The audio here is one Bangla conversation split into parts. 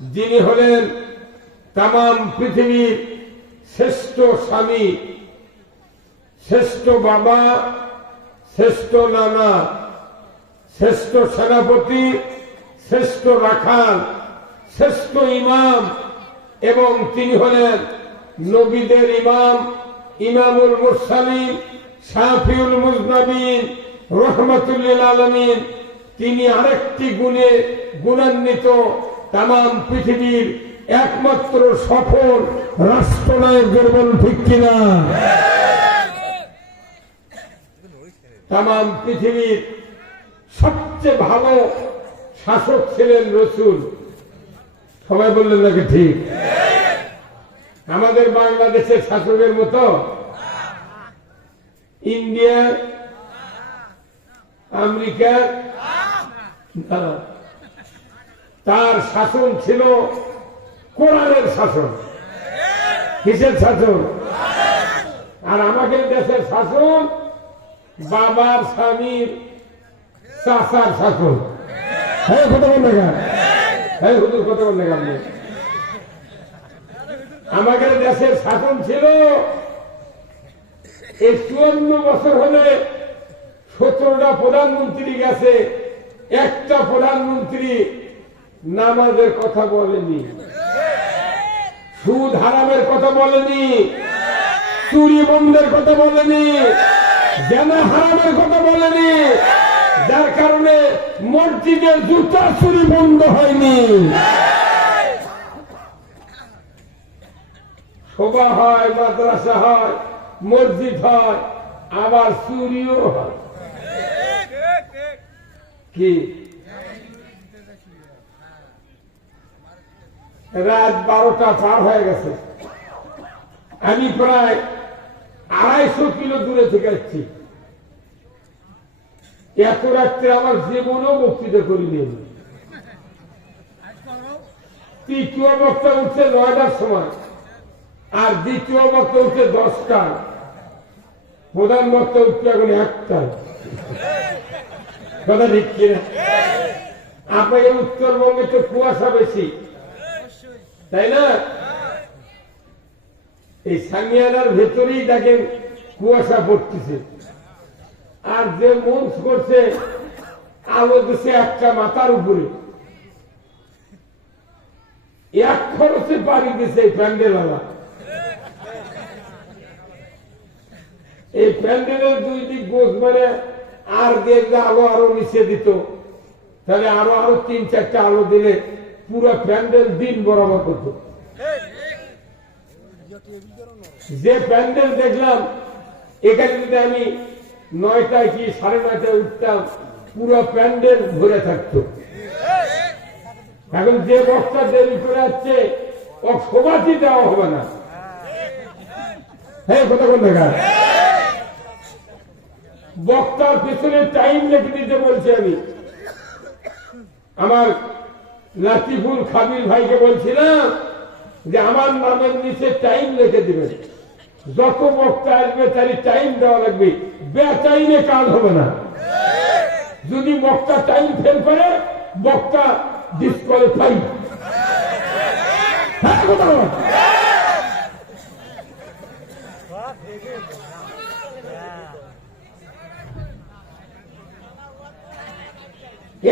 যিনি হলেন তাম পৃথিবীর শ্রেষ্ঠ স্বামী, শ্রেষ্ঠ বাবা, শ্রেষ্ঠ নানা, শ্রেষ্ঠ সেনাপতি, শ্রেষ্ঠ রাখাল, শ্রেষ্ঠ ইমাম এবং তিনি হলেন নবীদের ইমাম, ইমামুল মুরসালিম শাফিউল মুজনবিন, রহমতুল্লিল আলমিন। তিনি আরেকটি গুণে গুণান্বিত তাম পৃথিবীর একমাত্র সফল রাষ্ট্রনায়ক দুর্বল ঠিক কিনা তাম পৃথিবীর সবচেয়ে ভালো শাসক ছিলেন রসুল সবাই বললেন নাকি ঠিক আমাদের বাংলাদেশের শাসকের মতো ইন্ডিয়া, আমেরিকা। তার শাসন ছিল কোরআনের শাসন। কিসের শাসন? আর আমাদের দেশের শাসন বাবার স্বামীর চাষার শাসন। হ্যাঁ আমাদের দেশের শাসন ছিল চুয়ান্ন বছর হলে সতেরোটা প্রধানমন্ত্রী গেছে, একটা প্রধানমন্ত্রী নামাজের কথা বলেনি। সুদ হারামের কথা বলেনি। চুরি বন্ধের কথা বলেনি। জানা হারামের কথা বলেনি। যার কারণে মসজিদের জুতা চুরি বন্ধ হয়নি। শোভা হয়, মাদ্রাসা হয়, মসজিদ হয়, আবার চুরিও হয়। কি? রাত বারোটা পার হয়ে গেছে। আমি প্রায় আড়াইশো কিলো দূরে থেকে আসছি। এত রাত্রে আমার জীবনেও বক্তৃতা করিনি। তৃতীয় বক্তা উঠছে নয়টার সময় আর দ্বিতীয় বক্তা উঠছে দশটায়। প্রধান বক্তা উঠছে এখন একটায়। কথা ঠিক কিনা? আপনাকে উত্তরবঙ্গে তো কুয়াশা বেশি। তাই না? এই সামিয়ানার ভেতরেই দেখেন কুয়াশা পড়তেছে। আর যে মঞ্চ করছে, আলো দিছে একটা মাথার উপরে। এক খরচে পাড়ি দিছে এই প্যান্ডেলওয়ালা। এই প্যান্ডেলের দুই দিক গোস মানে আর দেখলে আলো আরও নিচে দিত, তাহলে আরও আরও তিন চারটা আলো দিলে পুরো প্যান্ডেল দিন বরাবর করতো। যে প্যান্ডেল দেখলাম, এখানে যদি আমি নয়টায় কি সাড়ে নয়টায় উঠতাম, পুরো প্যান্ডেল ভরে থাকতো। এখন যে বক্তা দেরি করে যাচ্ছে ও সমাধি দেওয়া হবে না। হ্যাঁ কথা দেখা। বক্তার পেছনে টাইম লেখে দিতে বলছি আমি। আমার লাতিফুল খাবির ভাইকে বলছিলাম যে আমার নামের নিচে টাইম লিখে দিবেন যত বক্তা আসবে তারই টাইম দেওয়া লাগবে। বে টাইমে কাজ হবে না। যদি বক্তা টাইম ফেল করে, বক্তা ডিসকোয়ালিফাই হ্যাঁ।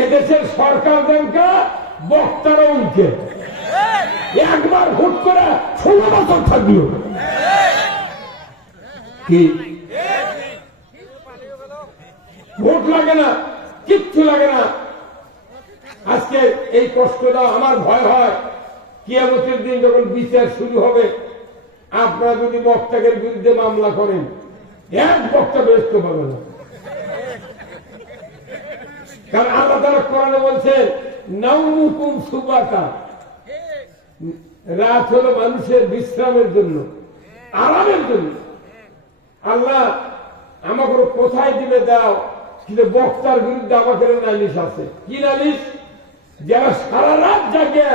এদেশের সরকার ব্যাংকা বক্তার অঙ্কে। একবার হুট করে ষোলো বছর থাকল। কি? ভোট লাগে না, কিচ্ছু লাগে না। আজকে এই কষ্টটা আমার ভয় হয়। কিয়ামতের দিন যখন বিচার শুরু হবে, আপনারা যদি বক্তাকের বিরুদ্ধে মামলা করেন, এক বক্তা ব্যস্ত পাবে না। কারণ আল্লাহ তারা কোরআনে বলছে নাউমুকুম সুবাতা। রাত হলো মানুষের বিশ্রামের জন্য, আরামের জন্য। আল্লাহ আমাকে কোথায় দিবে দাও, কিন্তু বক্তার বিরুদ্ধে আমাকে নালিশ আছে। কি নালিশ? যারা সারা রাত জাগে,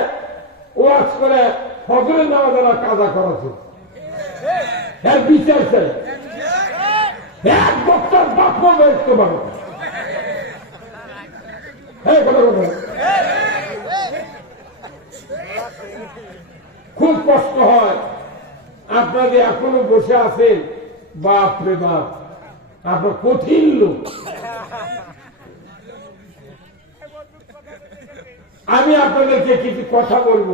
ওয়াজ করে, ফজরের নামাজ ওরা কাজা করাছে। এর বিচার চাই। এক বক্তার বাক্য ব্যক্ত পারো হ্যাঁ খুব কষ্ট হয়। আপনাদের এখনও বসে আছেন, বাপ রে বাপ, আপনার কঠিন লোক। আমি আপনাদেরকে কিছু কথা বলব।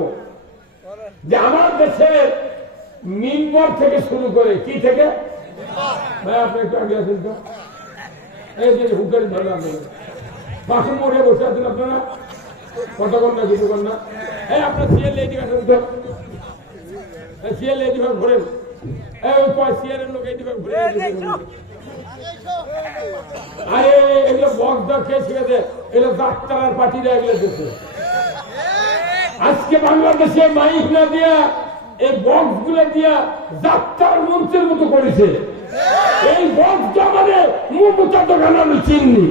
যে আমার দেশের মিনবর থেকে শুরু করে, কি থেকে? ভাই, আপনি একটু আগে আসেন তো। এই যে হুকের ভালো পাশে মোড়ে বসে আছেন আপনারা? কতক্ষণ না কিছুক্ষণ না। এই আপনার সিএল লেডি আসেন তো সিএল লেডি ভাগ ঘুরেন। এই ওই পাশ সিএল এর লোক এই দিকে ঘুরে আরে এগুলো বক্স দা খেয়ে শিখেছে এগুলো ডাক্তার পার্টিরা এগুলো দিচ্ছে আজকে বাংলাদেশে মাইক না দিয়া, এই বক্সগুলো দিয়া যাত্রার মঞ্চের মতো করেছে। এই বক্স জমানে মুমুতা দোকান চিননি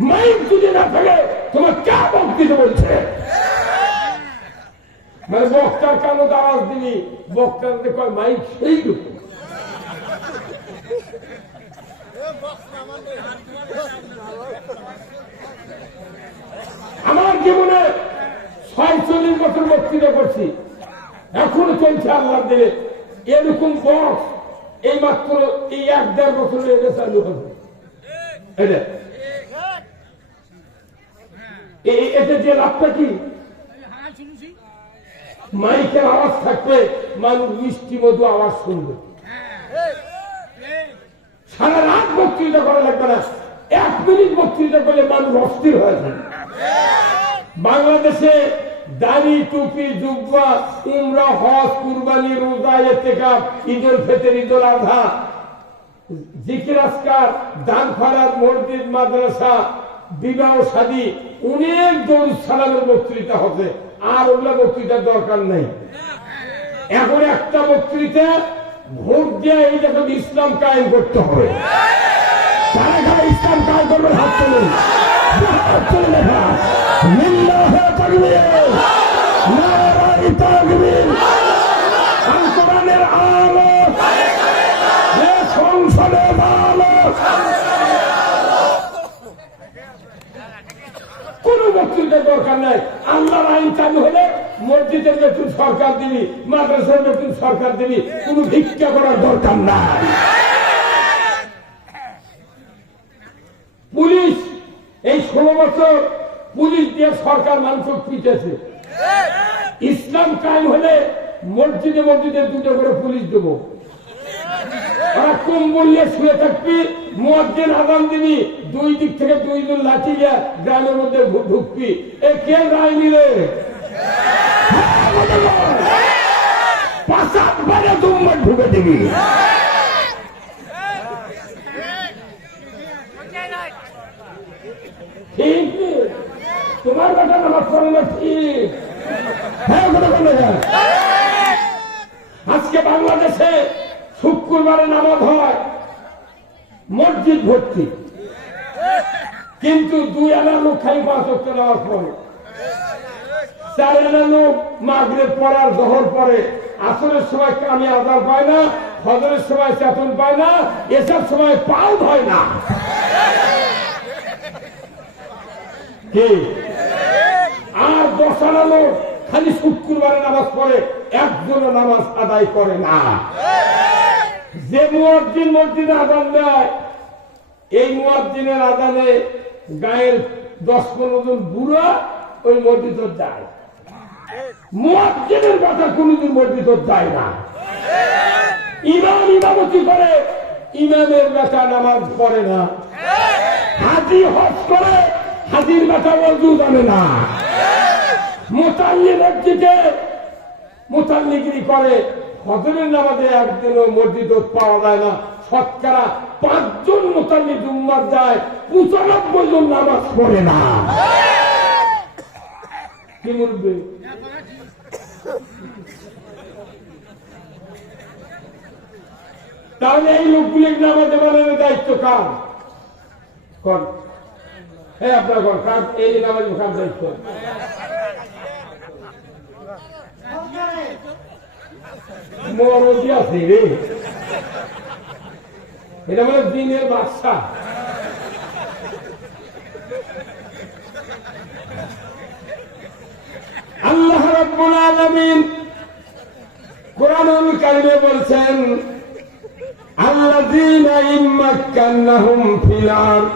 মাইক যদি না থাকে, তোমার কে বক্স দিতে বলছে? মানে বক্তার কালো আওয়াজ দিবি বক্তার কয় মাইক সেই আমার জীবনে ছয়চল্লিশ বছর বক্তৃতা করছি। এখনও চলছে আল্লাহ দিলে। এরকম বক্স এই মাত্র এই এক দেড় বছরে এটা চালু হবে এটা এই- এতে যে লাভটা কি? মাইকের আওয়াজ থাকবে, মানুষ মিষ্টি মধু আওয়াজ শুনবে। সারা রাত বক্তৃতা করা লাগবে না। এক মিনিট বক্তৃতা করলে মানুষ অস্থির হয়ে যাবে। বাংলাদেশে দাড়ি, টুপি, জুব্বা, উমরা, হজ, কুরবানি, রোজা এতেকাপ ঈদুল ফিতর, ঈদুল আজহা জিকির আসকার মসজিদ, মাদ্রাসা বিবাহ সাদী অনেক দৌড় সালামের বক্তৃতা হবে। আর ওগুলা বক্তৃতার দরকার নেই। এখন একটা বক্তৃতা ভোট দিয়ে এই দেখুন ইসলাম কায়েম করতে হবে। ইসলাম কায়েম করবে হাত তুলুন। হাত তুলে লেখা নিন্দা হয়ে নারায়ে দরকার নাই। আল্লাহর আইন চালু হলে মসজিদের বেতন সরকার দিবি, মাদ্রাসার বেতন সরকার দিবি, কোন ভিক্ষা করার দরকার নাই। পুলিশ, এই ষোলো বছর পুলিশ দিয়ে সরকার মানুষ পিটেছে। ইসলাম কায়েম হলে মসজিদে মসজিদে দুটো করে পুলিশ দেবো। ওরা কম্বল শুয়ে থাকবি মসজিদ আদান দিবি, দুই দিক থেকে দুই জন লাঠি নিয়ে গ্রামের মধ্যে ঢুকবি। এ কে রায় নিলে? ঢুকে দিবি। ঠিক। তোমার কথা পড়ে না ঠিক। হ্যাঁ আজকে বাংলাদেশে শুক্রবারে নামাজ হয়, মসজিদ ভর্তি। কিন্তু দুই আনা লোক খালি পাঁচ অক্ট নামাজ পড়ে চার আনা লোক মাগরে পড়ার জহর পরে, আসরের সময় কানে আদার পায় না ফজরের সময় চেতন পায় না এসব সময় পাও হয় না। আর দশ আনা লোক খালি শুক্রবারে নামাজ পড়ে, একজনও নামাজ আদায় করে না। যে মুয়াজ্জিন মসজিদে আদান দেয়, এই মুয়াজ্জিনের আদানে গায়ের দশ পনেরো জন বুড়া ওই মসজিদ যায়। মুয়াজ্জিনের কথা কোনদিন মসজিদ যায় না। ইমাম ইমামতি করে, ইমামের বেটা নামাজ পড়ে না। হাজি হজ করে, হাজির বেটা অজু জানে না। মোতাল্লি মসজিদে মোতাল্লিগিরি করে হজরের নামাজে একদিনও মসজিদ পাওয়া যায় না। শতকরা পাঁচজন মোতাল্লি জুম্মার যায়, পঁচানব্বই জন নামাজ পড়ে না। কি বলবে? তাহলে এই লোকগুলির নামাজে বানানোর দায়িত্ব কার? কর হ্যাঁ আপনার কর কার? এই নামাজ কার দায়িত্ব। মরদি আছে রে। এটা মানে দিনের বাদশা রব্বুল আলামিন কোরআনুল কারিমে বলছেন, আল্লাযীনা ইম্মাক্কান্নাহুম ফিল আরদ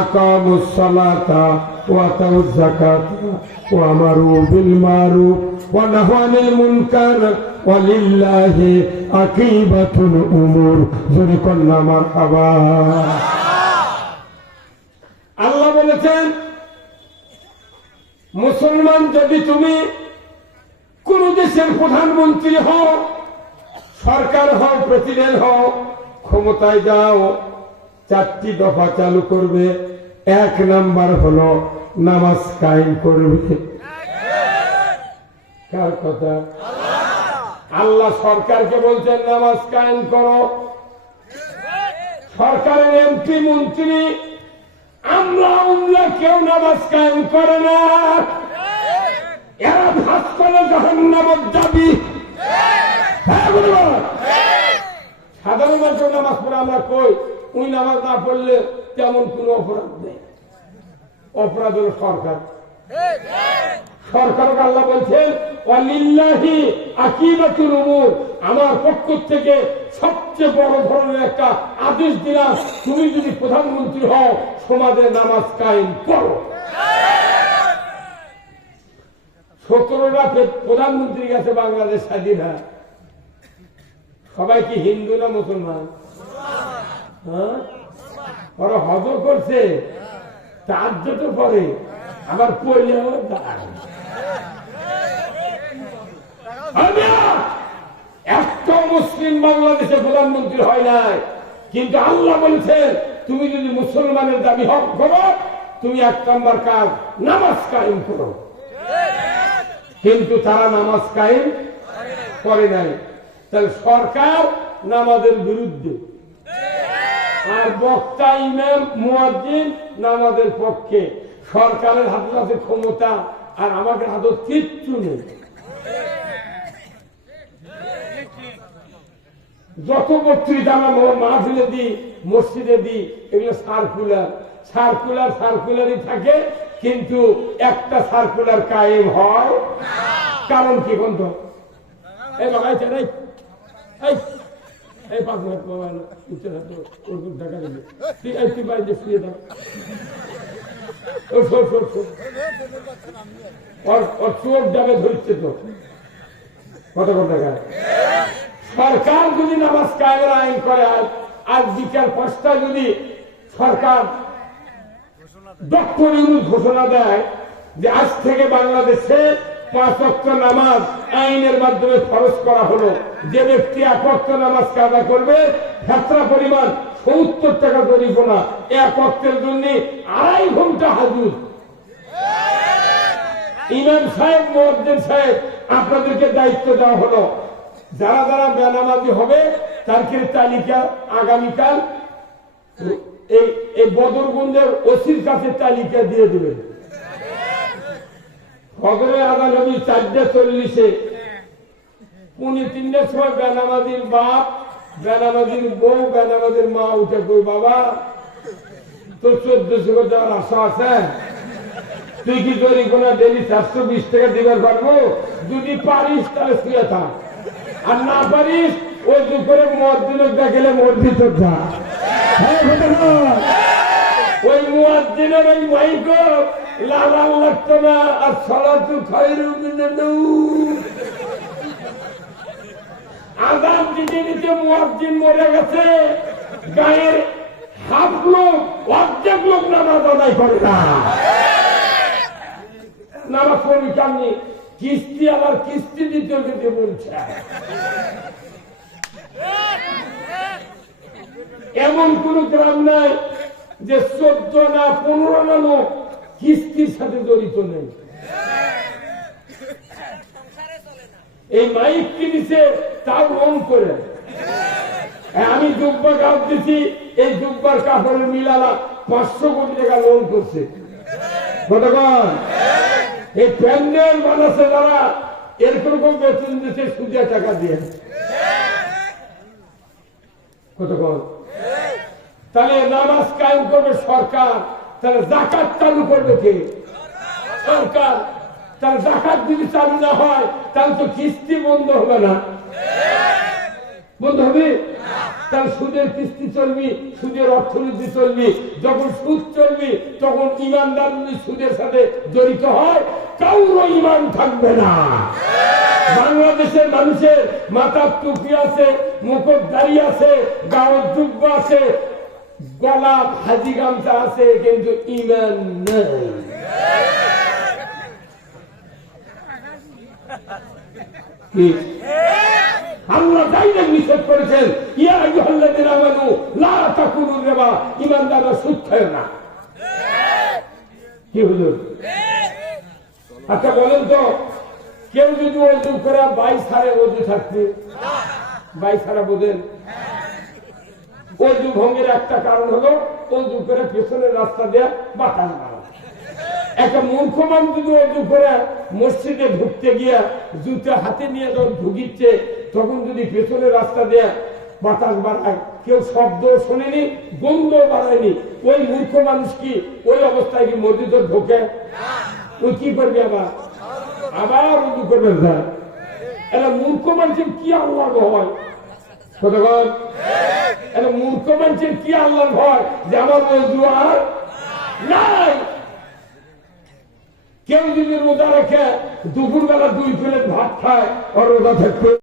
আকামুস সালাতা ওয়া আতাউয যাকাতা ওয়া আমারু বিল মারুফ ওয়া নাহাউ আনিল মুনকার ওয়া লিল্লাহি আকিবাতুল উমুর। জোরে কন্যা মারহাবা আল্লাহ বলেছেন, মুসলমান যদি তুমি কোন দেশের প্রধানমন্ত্রী হও, সরকার হও, প্রেসিডেন্ট হও, ক্ষমতায় যাও, চারটি দফা চালু করবে, এক নাম্বার হলো নামাজ কায়েম করবে। কার কথা? আল্লাহ সরকারকে বলছেন, নামাজ কায়েম করো। সরকারের এমপি, মন্ত্রী, আমরা আমরা কেউ নামাজ কায়েম করে না। এরা ভাত করে যখন নামাজ যাবি সাধারণ মানুষের নামাজ পড়ে আমরা কই? ওই নামাজ না পড়লে তেমন কোনো অপরাধ নেই। অপরাধ হলো সরকার। সরকারকে আল্লাহ বলছেন আমার পক্ষ থেকে সবচেয়ে বড় ধরনের একটা আদেশ দিলাম, তুমি যদি প্রধানমন্ত্রী হও, সমাজে নামাজ কায়েম করো। সতেরোটা প্রধানমন্ত্রী গেছে বাংলাদেশ স্বাধীন হয়। সবাই কি হিন্দু না মুসলমান? হ্যাঁ? ওরা হজ করছে, তার তো পরে, আবার পড়লেও একটা মুসলিম বাংলাদেশে প্রধানমন্ত্রী হয় নাই। কিন্তু আল্লাহ বলছেন, তুমি যদি মুসলমানের দাবি হক করো, তুমি এক নম্বর কাজ নামাজ কায়েম করো। কিন্তু তারা নামাজ কায়েম করে নাই। তাহলে সরকার নামাজের বিরুদ্ধে। আর বক্তা, ইমাম, মুয়াজ্জিন নামাজের পক্ষে। সরকারের হাতে ক্ষমতা, আর আমাদের হাতে কিচ্ছু নেই। যত বক্তৃতা আমরা মাহফিলে দিই মসজিদে দিই এগুলো সার্কুলার। সার্কুলার সার্কুলারই থাকে, কিন্তু একটা সার্কুলার কায়েম হয়। কারণ কি কোন এই ওর চোখ যাবে ধরছে তো। কত কত টাকা সরকার যদি নামাজ কায়েমের আইন করে আজ বিকাল পাঁচটায় যদি সরকার ইউনুস ঘোষণা দেয় যে আজ থেকে বাংলাদেশে পাঁচ নামাজ আইনের মাধ্যমে খরচ করা হলো, যে ব্যক্তি এক নামাজ কাদা করবে ফেতরা পরিমাণ সত্তর টাকা জরিমানা এক অক্টের জন্য আড়াই ঘণ্টা হাজুর। ইমাম সাহেব মোয়াজ্জেম সাহেব, আপনাদেরকে দায়িত্ব দেওয়া হলো। যারা যারা বেনামাজি হবে তাদের তালিকা আগামীকাল? এই এই বদরগঞ্জের ওসির কাছে তালিকা দিয়ে দেবেন ফজরের আদান চারটে চল্লিশে। পুনি তিনটের সময় বেনামাজির বাপ, বেনামাজির বউ, বেনামাজির মা উঠে কই, বাবা, তোর চোদ্দশো যাওয়ার আশা আছে? তুই কি করি কোন ডেলি চারশো বিশ টাকা দিবার পারব? যদি পারিস তাহলে শুয়ে থাক। আর না পারিস ওই দুপুরে দেখলে মোর ভিতর যা। হ্যাঁ, ওই মুয়াজ্জিনের ওই মাইক লালাল লাগতো না আর সলাতু খাইরু মিনানু আজান দিতে দিতে মুয়াজ্জিন মরে গেছে। গায়ের হাফ লোক অর্ধেক লোক নামাজ আদায় করে না। নামাজ পড়বি কেমনি? কিস্তি, আবার কিস্তি দিতে দিতে বলছে। এমন কোন গ্রাম নাই যে চোদ্দ না পনেরো না লোক কিস্তির সাথে জড়িত নেই। এই মাইক কিনেছে তাও রং করে। আমি জুব্বা গাছ দিছি, এই জুব্বার কাপড়ের মিলালা পাঁচশো কোটি টাকা লোন করছে। কতক্ষণ এই প্যান্ডেল বানাচ্ছে যারা এরকম বেতন দিচ্ছে সুজা টাকা দিয়ে। কতক্ষণ তাহলে নামাজ কায়েম করবে সরকার, তাহলে জাকাত চালু করবে কে? সরকার। তার জাকাত যদি চালু না হয়, তাহলে তো কিস্তি বন্ধ হবে না। বন্ধ হবে? তাহলে সুদের কিস্তি চলবি, সুদের অর্থনীতি চলবি। যখন সুদ চলবি, তখন ইমানদার সুদের সাথে জড়িত হয় কাউরও ইমান থাকবে না। বাংলাদেশের মানুষের মাথার টুপি আছে মুখত দাড়ি আছে গাওয়ার যুব্য আছে, গলা হাজি গামছা আছে, কিন্তু ইমান নেই। ডাইরেক্ট নিষেধ করেছেন, ইয়া না। কি হুজুর? আচ্ছা বলেন তো, কেউ যদি ওযু করে বাইশ সারে ওযু থাকবে? বাইশ সারা বোঝেন? ওযু ভঙ্গের একটা কারণ হলো ওযু করে পেছনের রাস্তা দেয়া বাতাস একটা মূর্খ মানুষ যদি অজু করে, মসজিদে ঢুকতে গিয়া জুতো হাতে নিয়ে যখন ঢুকিচ্ছে, তখন যদি পেছনের রাস্তা দেয়া বাতাস বাড়ায়, কেউ শব্দ শোনেনি গন্ধ বাড়ায়নি। ওই মূর্খ মানুষ কি ওই অবস্থায় কি মসজিদে ঢোকে? ওই কি করবে আবার? আবার উজু করবে এটা মূর্খ মানুষের কি আল্লাহ হয় মূর্খ মানুষের কি আল্লাহ ভয়? যে আমার অজু আর নাই। কেউ যদি রোজা রেখে দুপুর বেলা দুই প্লেট ভাত খায়, আর রোজা থাকবে।